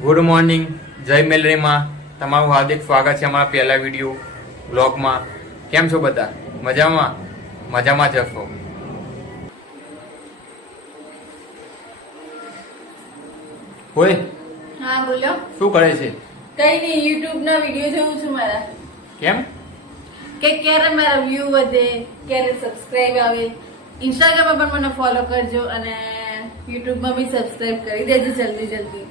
Good morning, જય મેલરીમાં તમારું હાર્દિક સ્વાગત છે અમારા પહેલા વિડીયો બ્લોગમાં. કેમ છો બધા? મજામાં? મજામાં જ હશો. હોય હા બોલો. શું કરે છે? કઈ નહીં, યુટ્યુબ ના વિડીયો જોઉં છું મારા. કેમ? કે ક્યારે મારા વ્યૂ વધે, ક્યારે સબસ્ક્રાઇબ આવે. ઇન્સ્ટાગ્રામમાં પણ મને ફોલો કરજો અને યુટ્યુબમાં બી સબસ્ક્રાઇબ કરી દેજો જલ્દી જલ્દી.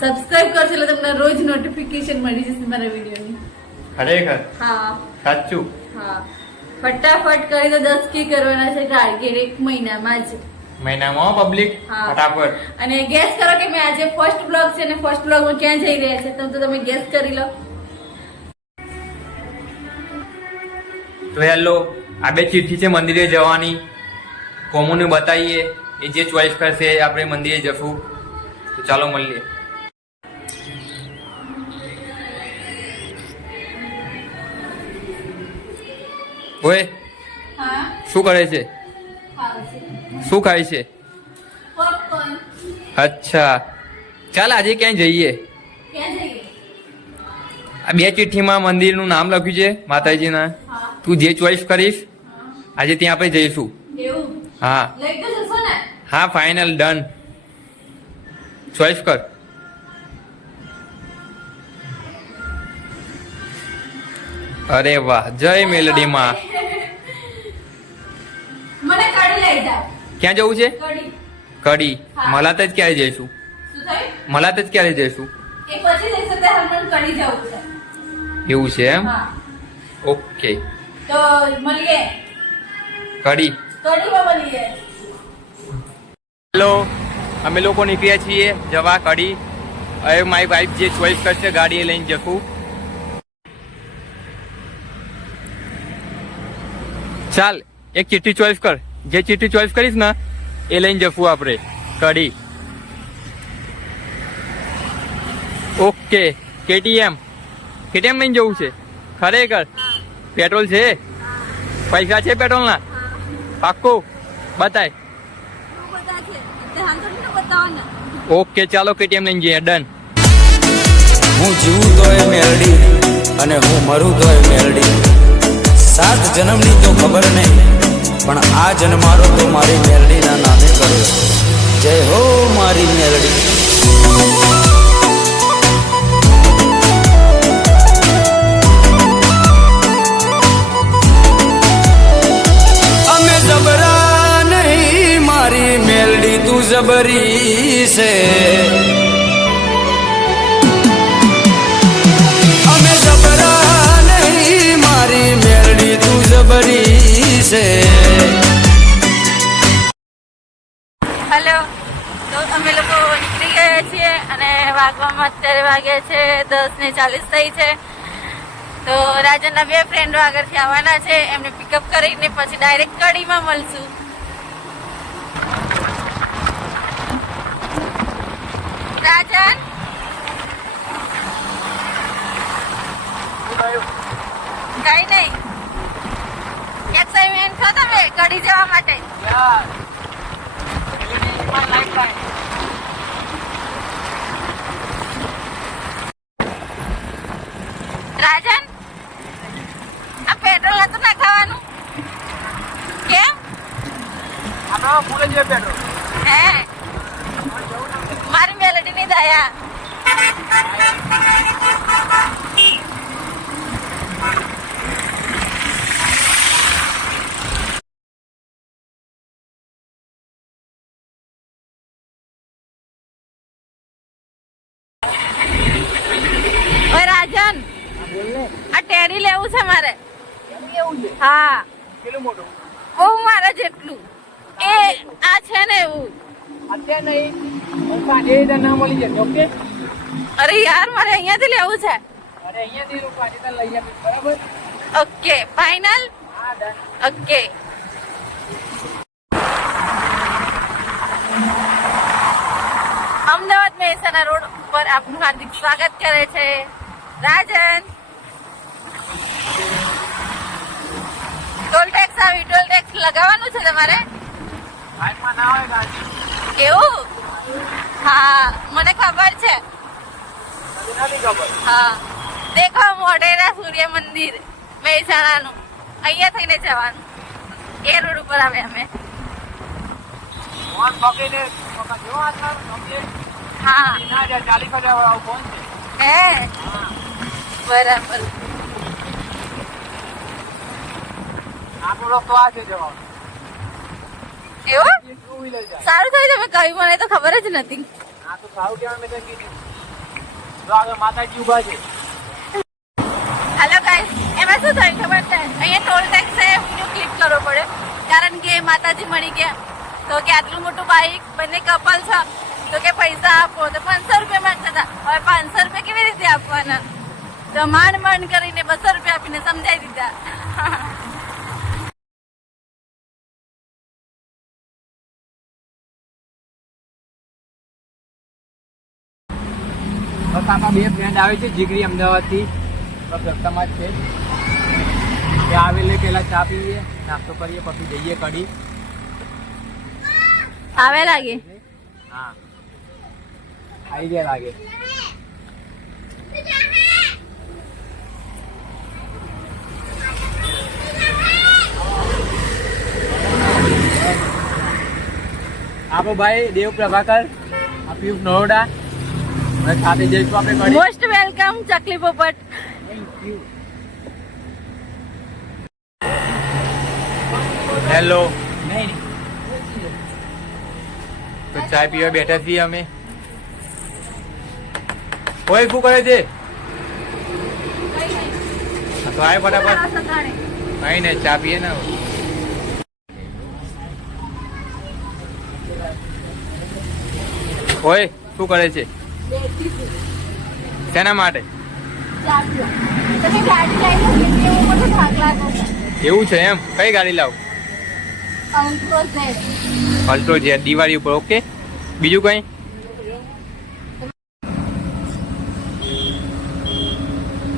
સબસ્ક્રાઇબ કરશો એટલે તમને રોજ નોટિફિકેશન મળી જશે મારા વિડીયોની. ખરેખર? હા સાચું? હા, ફટાફટ કરી તો 10K કરવાના છે ટાર્ગેટ એક મહિનામાં જ. મહિનામાં પબ્લિક હા. ફટાફટ. અને ગેસ કરો કે મેં આજે ફર્સ્ટ બ્લોગ છે ને ફર્સ્ટ બ્લોગમાં ક્યાં જઈ રહ્યા છે, તો તમે ગેસ કરી લો. તો હેલો, આ બે ચિઠ્ઠી છે મંદિરે જવાની. કોમોને બતાવીએ, એ જે ચોઈસ કરશે એ આપણે મંદિરે જશું. તો ચાલો મળીએ. ઓય, હા, શું કરે છે? આવશે. શું ખાય છે? પોપકોર્ન. અચ્છા, ચાલ આજે ક્યાંય જઈએ. ક્યાં જઈએ? આ બે ચિઠ્ઠીમાં મંદિરનું નામ લખ્યું છે માતાજીના. હા. તું જે ચોઈસ કરીશ આજે ત્યાં આપણે જઈશું. એવું? હા લઈ તો જશો ને? હા, ફાઇનલ ડન. ચોઈસ કર. અરે વાહ, જય મેલડીમાં. મને કડી લઈ જાવ. ક્યાં જવું છે? કડી. કડી? હા. મલાત જ ક્યારે જઈશું? શું થયું? મલાત જ ક્યારે જઈશું? એ પછી જઈશું ત્યારે મને કડી જવું છે. એવું છે એમ? હા. ઓકે. તો મળીએ. કડી. કડીમાં મળીએ. હેલો, અમે લોકો નીકળ્યા છીએ જવા કડી. હવે મારી વાઈફ જે ચોઈસ કરશે ગાડી એ લઈને જશું. ચાલ, એક ચિઠ્ઠી ચોઈસ કર. જે ચિઠ્ઠી ચોઈસ કરીશ ને એ લઈને જશું આપણે કડી. ઓકે. કેટીએમ લઈને જવું છે? ખરેખર? પેટ્રોલ છે? પૈસા છે પેટ્રોલના? પાક્કું? બતાય. ઓકે, ચાલો કેટીએમ લઈને જઈએ. ડન. હું જીવું તો એ મેલડી અને હું મરું તો એ મેલડી. 7 જન્મની તો ખબર નહીં, પણ આ જન્મારો તો મારી મેલડીના નામે કર્યો. જય હો મારી મેલડી. અમે જબરા નહીં, મારી મેલડી તું જબરી છે. અમે જબરા નહીં, મારી મેલડી તું જબરી છે. હેલો, તો અમે લોકો નીકળી ગયા છીએ અને વાગવામાં અત્યારે વાગ્યા છે 10:40 થઈ છે. તો રાજનના 2 ફ્રેન્ડો આગળથી આવવાના છે, એમને પિકઅપ કરીને પછી ડાયરેક્ટ કડીમાં મળશું. રાજન, કઈ નહીં, એક્સાઇટમેન્ટ છો તમે કડી જવા માટે? રાજન, આ પેટ્રોલ હતું નાખવાનું કેમ? હે, મારી મેલડીની દયા. ઓય રાજન, આ ટેરી લેવું છે મારે. હા, બહુ મારે જેટલું. એ આ છે ને એવું. અરે યાર, મારે અહીંયાથી લેવું છે. Okay, final. Okay. Ahmedabad Mehsana road પર આપનું હાર્દિક સ્વાગત કરે છે રાજન. ટોલ ટેક્સ આવી, ટોલ ટેક્સ લગાવવાનું છે તમારે? એવું? હા મને ખબર છે. નથી ખબર. હા દેખો મોઢેરા સૂર્ય મંદિર મહેસાણાનું અહીંયા થઈને જવાનું એ રોડ ઉપર આવે અમે. ફોન પકડીને જો આટલા સમજે હા ના જાય 40,000 વાળો ફોન છે. હે બરાબર. આપણો રસ્તો આ છે જવાનો. એવું ટુ વ્હીલર જાય. સારું થયું તમે કહ્યું મને તો ખબર જ નથી. આ તો સારું કહેવાય મેં તને કીધું. જો આગળ માતાજી ઊભા છે. હેલો ગાઈસ એમાં શું થયું ખબર છે અહીંયા ટોલ ટેક્સ છે વિડીયો ક્લિક કરવો પડે કારણ કે માતાજી મળી ગયા તો કે આટલું મોટું બાઈક બંને કપલ છે તો કે પૈસા આપો તો 500 રૂપિયા માંગતા હતા. હવે 500 રૂપિયા કેવી રીતે આપવાના તો માંડ માંડ કરીને 200 રૂપિયા આપીને સમજાવી દીધા. બસ આપણા બે ફ્રેન્ડ આવે છે જીગરી અમદાવાદથી. બસ રસ્તામાં જ છે. ત્યાં આવેલે પેલા ચા પીએ નાસ્તો કરીએ પછી જઈએ કડી. આવે લાગે હા આવી ગયા લાગે. આપણો ભાઈ દેવ પ્રભાકર આ પિયુષ નરોડા અને સાથે જઈશું આપણે કડી. મોસ્ટ વેલકમ ચકલી પોપટ. હેલો. નહીં તો ચાય પીવા બેઠા છીએ અમે. કોઈ શું કરે છે? હા, તો આય ફટાફટ. કઈ ને ચા પીએ ને. ઓય શું કરે છે? શેના માટે? એવું છે એમ? કઈ ગાડી લાવ? અલ્ટ્રો છે દિવાળી ઉપર. ઓકે બીજું કઈ?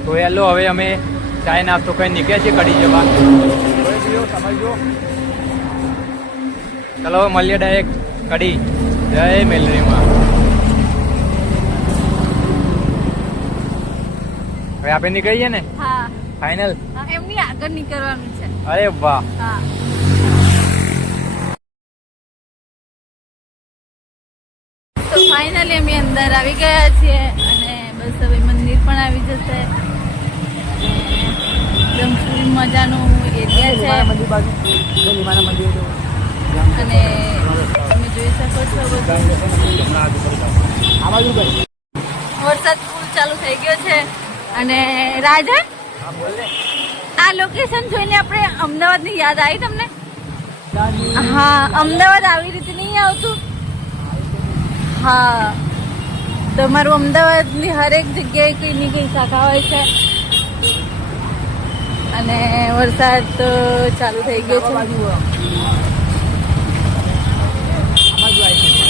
તો હેલો હવે અમે ચાય નાસ્તો કઈ નીકળ્યા છીએ કડી જવા. સમજો ચલો હવે મળીએ ડાયરેક્ટ કડી. જય મેલરીમાં. હવે આપણે નીકળીએ ને હા ફાઇનલ. એમની આગળ નીકળવાનું છે. અરે વાહ. હા તો ફાઇનલી અમે અંદર આવી ગયા છીએ અને બસ હવે મંદિર પણ આવી જશે. એકદમ ફૂલ મજાનું એરિયા છે મંદિર બાજુ લીમાના મંદિર અને તમે જોઈ શકો છો બધું આ બાજુ કઈ. વરસાદ ફૂલ ચાલુ થઈ ગયો છે અને રાજન હા બોલ ને. આ લોકેશન જોઈને આપણે અમદાવાદની યાદ આવી તમને? હા અમદાવાદ આવી રીતે નહીં આવતું. હા તમારું અમદાવાદની હરેક જગ્યાએ કઈ ની કઈ શાખા હોય છે અને વરસાદ તો ચાલુ થઈ ગયો છે. આ બાજુ આવી છે.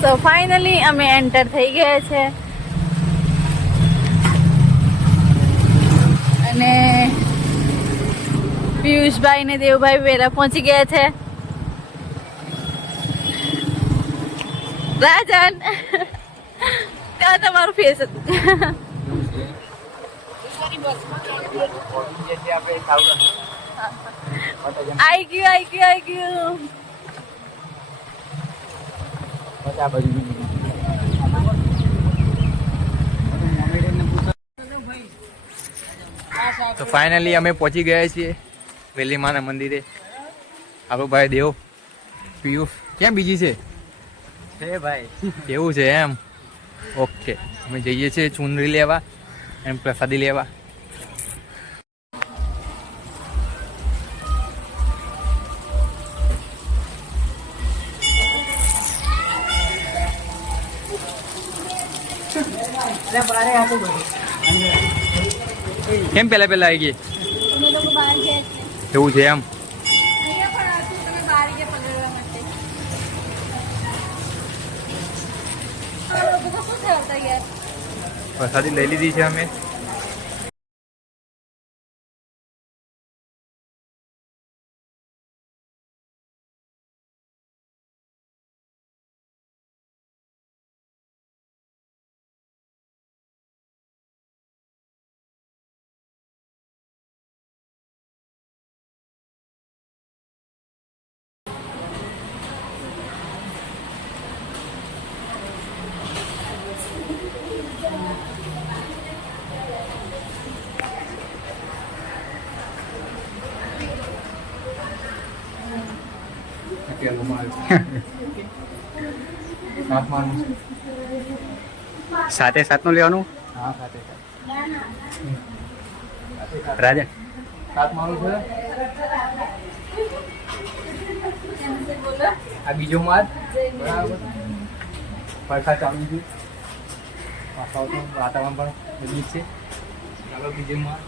સો ફાઇનલી અમે એન્ટર થઈ ગયા છે અને પિયુષભાઈ ને દેવભાઈ વેરા પહોંચી ગયા છે. રાજન ત્યાં તમારું ફેસ હતું. આઈ ગયું. આ બાજુ તો ફાઇનલી અમે પહોંચી ગયા છીએ વેલીમાના મંદિરે. આપણો ભાઈ દેવ પિયુષ ક્યાં બીજી છે? છે ભાઈ. એવું છે એમ? ઓકે અમે જઈએ છીએ ચુંદડી લેવા અને પ્રસાદી લેવા. કેમ પેલા પેલા આવી ગઈ? તમે લોકો બહાર ગયા છે. એવું છે એમ? અહીંયા પણ હતું તમે બહાર ગયા પકડવા માટે. આ લોકો તો શું થયું હતા યાર? પ્રસાદી લઈ લીધી છે અમે. પહેલું મારું સાતમાનું છે. સાથે સાતનું લેવાનું હા સાથે રાજા સાતમાનું છે. આ બીજો માર્ગ બરાબર વરસાદ ચાલુ છે. વાતાવરણ પણ નજીક છે. ચાલો બીજો માર્ગ.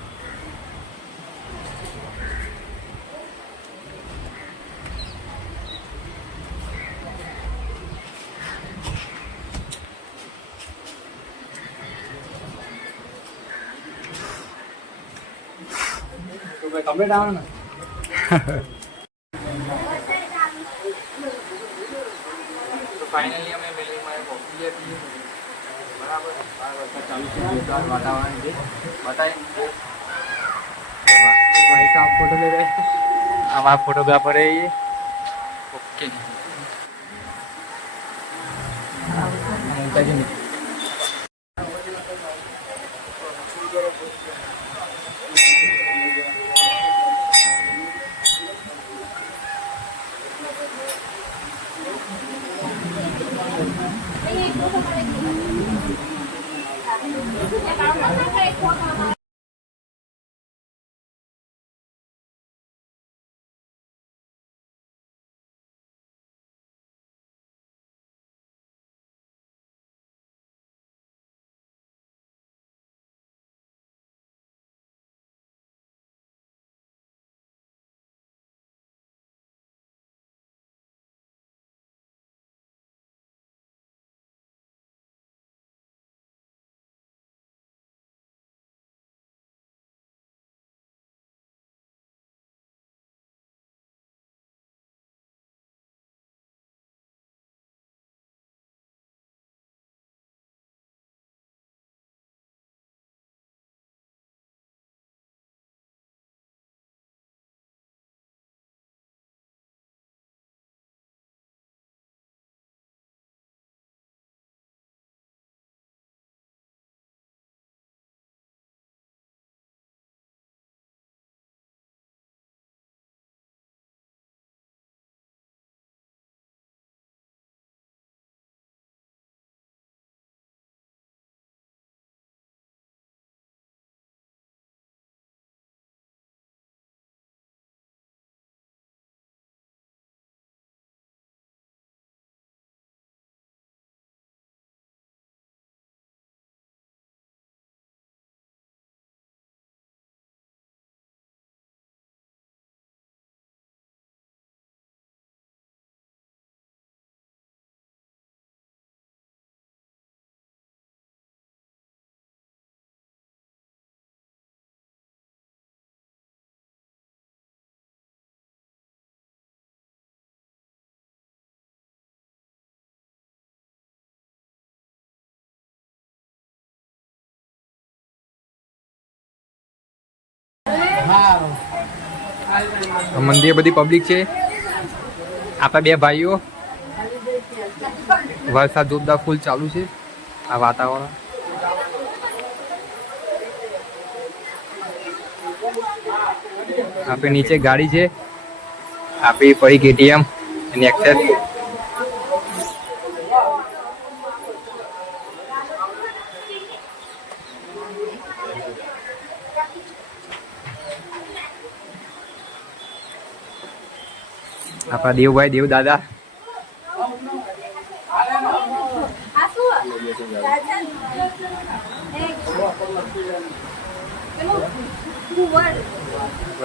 કમ્પ્લીટ આવવાનું ને તો ફાઇનલી અમે વેલીમાં પહોંચી ગયા છીએ. બરાબર વરસાદ ચાલુ છે. જોરદાર વાતાવરણ છે. બતાવી ભાઈ સાહેબ ફોટો લઈ રહ્યા. અમારા ફોટોગ્રાફર એ ઓકે મુમતાજી મંદિર બધી પબ્લિક છે. આપણા બે ભાઈઓ વરસાદ જોરદાર ફૂલ ચાલુ છે. આ વાતાવરણ આપણે નીચે ગાડી છે આપણી પડી KTM એની એક્સેસ આપણા દેવભાઈ દેવ દાદા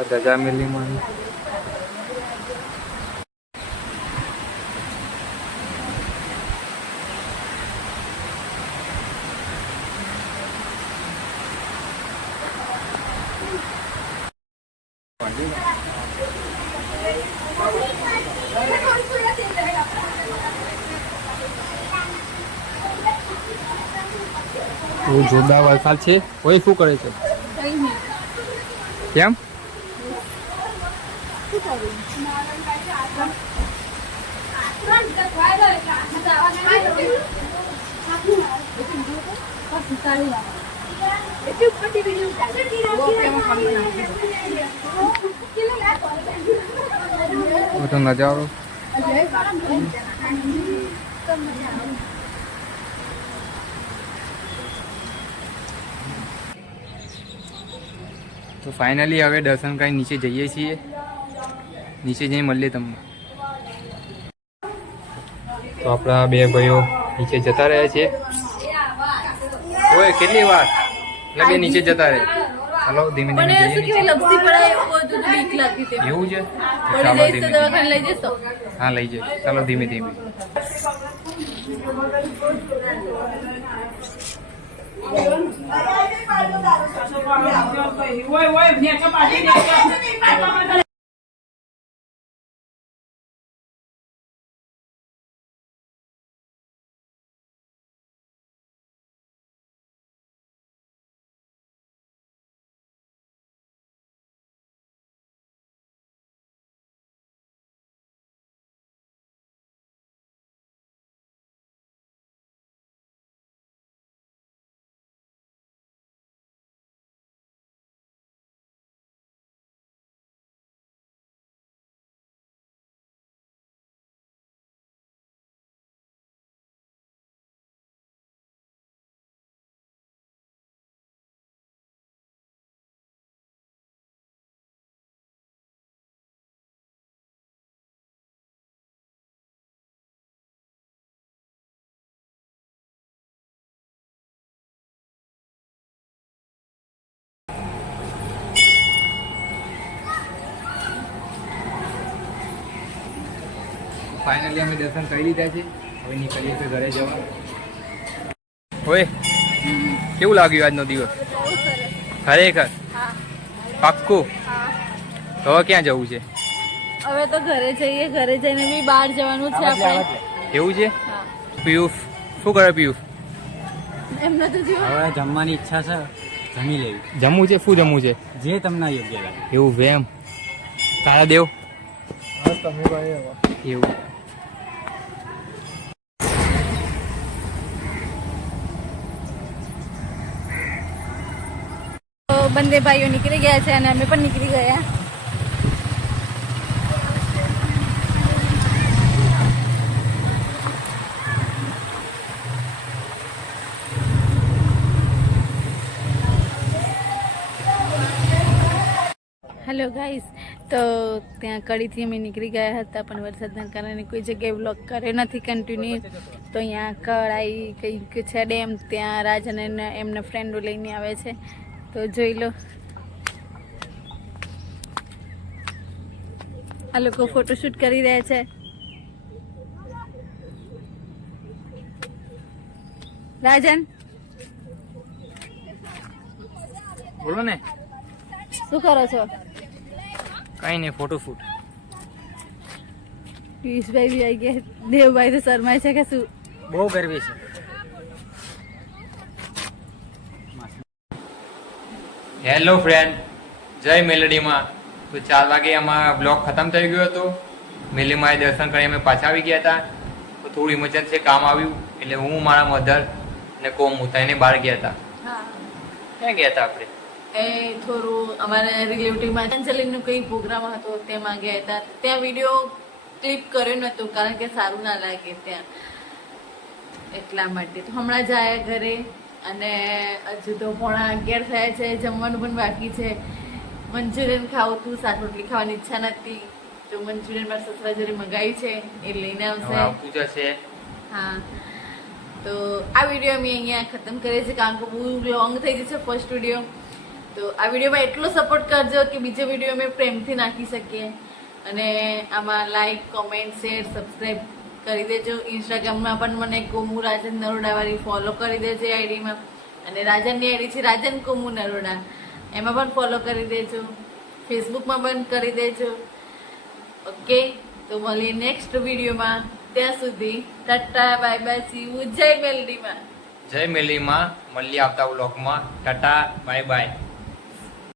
ધજા મેલીમાં જોરદાર વરસાદ છે. કોઈ શું કરે છે? કેમ? તો નજારો તો ફાઇનલી હવે દર્શન કરી નીચે જઈએ છીએ. નીચે જઈને મળીએ તમને. તો આપણા બે ભાઈઓ નીચે જતા રહ્યા છે. ઓય કેટલી વાર લગે નીચે જતા રહે. ચાલો ધીમે ધીમે જઈએ નીચે. લપસી પડાય એવું હતું તો બીક લાગતી હતી. એવું છે? પડી ચાલો જઈશ તો ધીમે દવાખાને લઈ જશો. હા લઈ જઈએ. ચાલો ધીમે ધીમે. ફાઇનલી અમે દર્શન કરી લીધા છે. હવે નીકળીએ છીએ ઘરે જવા. ઓય કેવું લાગ્યું આજનો દિવસ? ખરેખર પાક્કું. તો હવે ક્યાં જવું છે? હવે તો ઘરે જઈએ. ઘરે જઈને બી બહાર જવાનું છે આપણે. એવું છે? હા. પિયુષ શું કરે? પિયુષ એમને તો જો હવે જમવાની ઈચ્છા છે, જમી લેવી. જમવું છે? શું જમવું છે? જે તમને યોગ્ય લાગે. એવું છે એમ? તારા દેવ એવું. તો બંને ભાઈઓ નીકળી ગયા છે અને અમે પણ નીકળી ગયા. હેલો ગાઈસ, તો ત્યાં કડીથી અમે નીકળી ગયા હતા પણ વરસાદના કારણે કોઈ જગ્યાએ વ્લોગ કર્યો નથી કન્ટિન્યુ. તો અહીંયા કડાઈ કંઈક છે ડેમ, ત્યાં રાજ અને એમના ફ્રેન્ડો લઈને આવે છે. તો જોઈ લો, આ લોકો ફોટોશૂટ કરી રહ્યા છે. રાજન બોલો ને. શું કરો છો? કઈ નહીં, ફોટો શૂટ. પિયુષભાઈ બી આવી ગયા. દેવભાઈ તો શરમાય છે કે શું? બહુ ગરમી છે. હેલો ફ્રેન્ડ, જય મેલડીમાં. તો 4 વાગે આમાં બ્લોગ ખતમ થઈ ગયો હતો. મેલીમાં દર્શન કરી અમે પાછા આવી ગયા હતા. તો થોડું ઇમરજન્સી કામ આવ્યું એટલે હું, મારા મધર અને કોમ ઉતારીને બહાર ગયા હતા. હા, ક્યાં ગયા હતા આપણે? એ થોડું અમારા રિલેટિવમાં ચંચલીનો કઈ પ્રોગ્રામ હતો તેમાં ગયા હતા. ત્યાં વિડીયો ક્લિપ કર્યો નહોતો કારણ કે સારું ના લાગે ત્યાં, એટલા માટે. તો હમણાં જ આવ્યા ઘરે અને હજુ તો 11:30 થયા છે. જમવાનું પણ બાકી છે. મંચુરિયન ખાવું હતું, શાક રોટલી ખાવાની ઈચ્છા નથી. તો મંચુરિયન મારા સસરા જરી મંગાવ્યું છે, એ લઈને આવશે. પૂજા છે. હા, તો આ વિડીયો અમે અહીંયા ખતમ કરીએ છીએ કારણ કે બહુ લોંગ થઈ જશે ફર્સ્ટ વિડીયો. તો આ વિડીયોમાં એટલો સપોર્ટ કરજો કે બીજો વિડીયો અમે પ્રેમથી નાખી શકીએ. અને આમાં લાઈક, કોમેન્ટ, શેર, સબસ્ક્રાઈબ કરી દેજો. ઇન્સ્ટાગ્રામમાં પણ મને કોમુ રાજન નરોડાવાળી ફોલો કરી દેજો આઈડીમાં. અને રાજનની આઈડી છે રાજન કોમુ નરોડા, એમાં પણ ફોલો કરી દેજો. ફેસબુકમાં પણ કરી દેજો. ઓકે, તો મળીએ નેક્સ્ટ વિડીયોમાં. ત્યાં સુધી Tata, bye bye, C you. જય મેલડીમાં. જય મેલીમાં મળીએ આવતા બ્લોગમાં. Tata, bye bye.